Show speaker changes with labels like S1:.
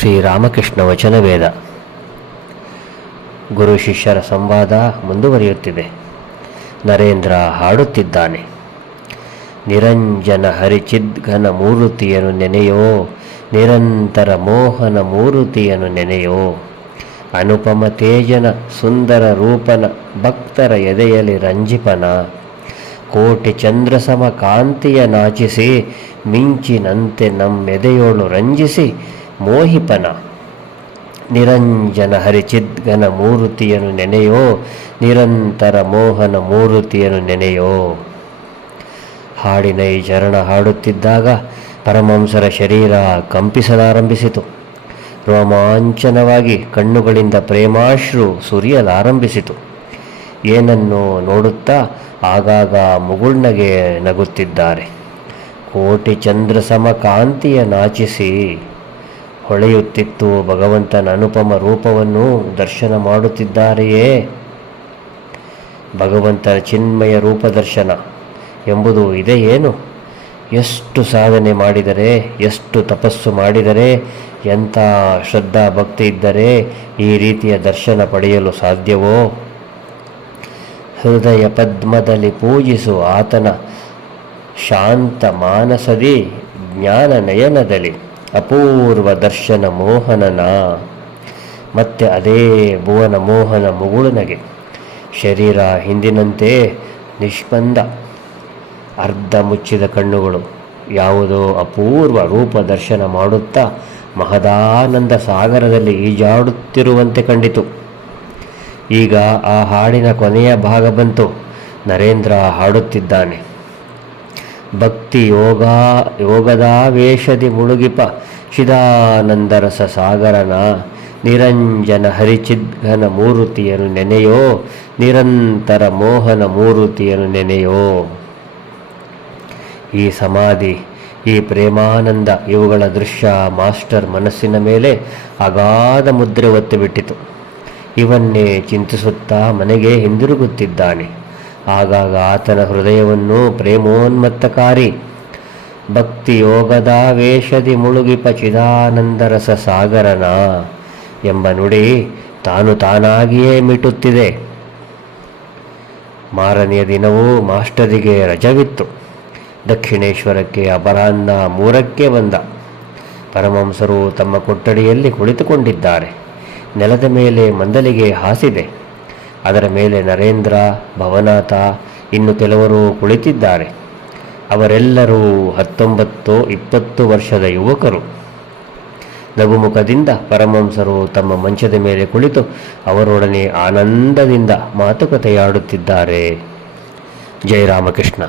S1: ಶ್ರೀರಾಮಕೃಷ್ಣ ವಚನವೇದ ಗುರು ಶಿಷ್ಯರ ಸಂವಾದ ಮುಂದುವರಿಯುತ್ತಿದೆ. ನರೇಂದ್ರ ಹಾಡುತ್ತಿದ್ದಾನೆ. ನಿರಂಜನ ಹರಿಚಿದ್ಘನ ಮೂರುತಿಯನ್ನು ನೆನೆಯೋ, ನಿರಂತರ ಮೋಹನ ಮೂರುತಿಯನು ನೆನೆಯೋ, ಅನುಪಮ ತೇಜನ ಸುಂದರ ರೂಪನ ಭಕ್ತರ ಎದೆಯಲ್ಲಿ ರಂಜಿಪನ, ಕೋಟಿ ಚಂದ್ರಸಮ ಕಾಂತಿಯ ನಾಚಿಸಿ, ಮಿಂಚಿನಂತೆ ನಮ್ಮೆದೆಯೋಳು ರಂಜಿಸಿ ಮೋಹಿಪನ. ನಿರಂಜನ ಹರಿಚಿದ್ಗನ ಮೂರುತಿಯನು ನೆನೆಯೋ, ನಿರಂತರ ಮೋಹನ ಮೂರುತಿಯನು ನೆನೆಯೋ. ಹಾಡಿನ ಈ ಚರಣ ಹಾಡುತ್ತಿದ್ದಾಗ ಪರಮಂಸರ ಶರೀರ ಕಂಪಿಸಲಾರಂಭಿಸಿತು. ರೋಮಾಂಚನವಾಗಿ ಕಣ್ಣುಗಳಿಂದ ಪ್ರೇಮಾಶ್ರು ಸುರಿಯಲಾರಂಭಿಸಿತು. ಏನನ್ನು ನೋಡುತ್ತಾ ಆಗಾಗ ಮುಗುಳ್ನಗೆ ನಗುತ್ತಿದ್ದಾರೆ. ಕೋಟಿ ಚಂದ್ರ ಸಮ ಕಾಂತಿಯ ನಾಚಿಸಿ ಹೊಳೆಯುತ್ತಿತ್ತು ಭಗವಂತನ ಅನುಪಮ ರೂಪವನ್ನು ದರ್ಶನ ಮಾಡುತ್ತಿದ್ದಾರೆಯೇ? ಭಗವಂತನ ಚಿನ್ಮಯ ರೂಪದರ್ಶನ ಎಂಬುದು ಇದೆ ಏನು? ಎಷ್ಟು ಸಾಧನೆ ಮಾಡಿದರೆ, ಎಷ್ಟು ತಪಸ್ಸು ಮಾಡಿದರೆ, ಎಂಥ ಶ್ರದ್ಧಾ ಭಕ್ತಿ ಇದ್ದರೆ ಈ ರೀತಿಯ ದರ್ಶನ ಪಡೆಯಲು ಸಾಧ್ಯವೋ? ಹೃದಯ ಪದ್ಮದಲ್ಲಿ ಪೂಜಿಸು ಆತನ ಶಾಂತ ಮಾನಸದಿ ಜ್ಞಾನ ನಯನದಲ್ಲಿ. ಅಪೂರ್ವ ದರ್ಶನ ಮೋಹನನ. ಮತ್ತೆ ಅದೇ ಭುವನ ಮೋಹನ ಮುಗುಳನಗೆ. ಶರೀರ ಹಿಂದಿನಂತೆ ನಿಷ್ಪಂದ. ಅರ್ಧ ಮುಚ್ಚಿದ ಕಣ್ಣುಗಳು ಯಾವುದೋ ಅಪೂರ್ವ ರೂಪ ದರ್ಶನ ಮಾಡುತ್ತಾ ಮಹದಾನಂದ ಸಾಗರದಲ್ಲಿ ಈಜಾಡುತ್ತಿರುವಂತೆ ಕಂಡಿತು. ಈಗ ಆ ಹಾಡಿನ ಕೊನೆಯ ಭಾಗ ಬಂತು. ನರೇಂದ್ರ ಹಾಡುತ್ತಿದ್ದಾನೆ. ಭಕ್ತಿ ಯೋಗ ಯೋಗದಾವೇಶದಿ ಮುಳುಗಿಪ ಚಿದಾನಂದರಸ ಸಾಗರನ ನಿರಂಜನ ಹರಿಚಿದ್ಘನ ಮೂರುತಿಯನ್ನು ನೆನೆಯೋ, ನಿರಂತರ ಮೋಹನ ಮೂರುತಿಯನ್ನು ನೆನೆಯೋ. ಈ ಸಮಾಧಿ, ಈ ಪ್ರೇಮಾನಂದ ಇವುಗಳ ದೃಶ್ಯ ಮಾಸ್ಟರ್ ಮನಸ್ಸಿನ ಮೇಲೆ ಅಗಾಧ ಮುದ್ರೆ ಒತ್ತಿಬಿಟ್ಟಿತು. ಇವನ್ನೇ ಚಿಂತಿಸುತ್ತಾ ಮನೆಗೆ ಹಿಂದಿರುಗುತ್ತಿದ್ದಾನೆ. ಆಗಾಗ ಆತನ ಹೃದಯವನ್ನು ಪ್ರೇಮೋನ್ಮತ್ತಕಾರಿ ಭಕ್ತಿ ಯೋಗದಾವೇಶದಿ ಮುಳುಗಿಪ ಚಿದಾನಂದರಸ ಸಾಗರನ ಎಂಬ ನುಡಿ ತಾನು ತಾನಾಗಿಯೇ ಮಿಟುತ್ತಿದೆ. ಮಾರನೆಯ ದಿನವೂ ಮಾಸ್ಟರಿಗೆ ರಜವಿತ್ತು. ದಕ್ಷಿಣೇಶ್ವರಕ್ಕೆ ಅಪರಾಹ್ನ ಮೂರಕ್ಕೆ ಬಂದ. ಪರಮಹಂಸರು ತಮ್ಮ ಕೊಠಡಿಯಲ್ಲಿ ಕುಳಿತುಕೊಂಡಿದ್ದಾರೆ. ನೆಲದ ಮೇಲೆ ಮಂದಲಿಗೆ ಹಾಸಿದೆ. ಅದರ ಮೇಲೆ ನರೇಂದ್ರ, ಭವನಾಥ ಇನ್ನು ಕೆಲವರು ಕುಳಿತಿದ್ದಾರೆ. ಅವರೆಲ್ಲರೂ ಹತ್ತೊಂಬತ್ತು, ಇಪ್ಪತ್ತು ವರ್ಷದ ಯುವಕರು. ನಗುಮುಖದಿಂದ ಪರಮಹಂಸರು ತಮ್ಮ ಮಂಚದ ಮೇಲೆ ಕುಳಿತು ಅವರೊಡನೆ ಆನಂದದಿಂದ ಮಾತುಕತೆಯಾಡುತ್ತಿದ್ದಾರೆ. ಜಯ ರಾಮಕೃಷ್ಣ.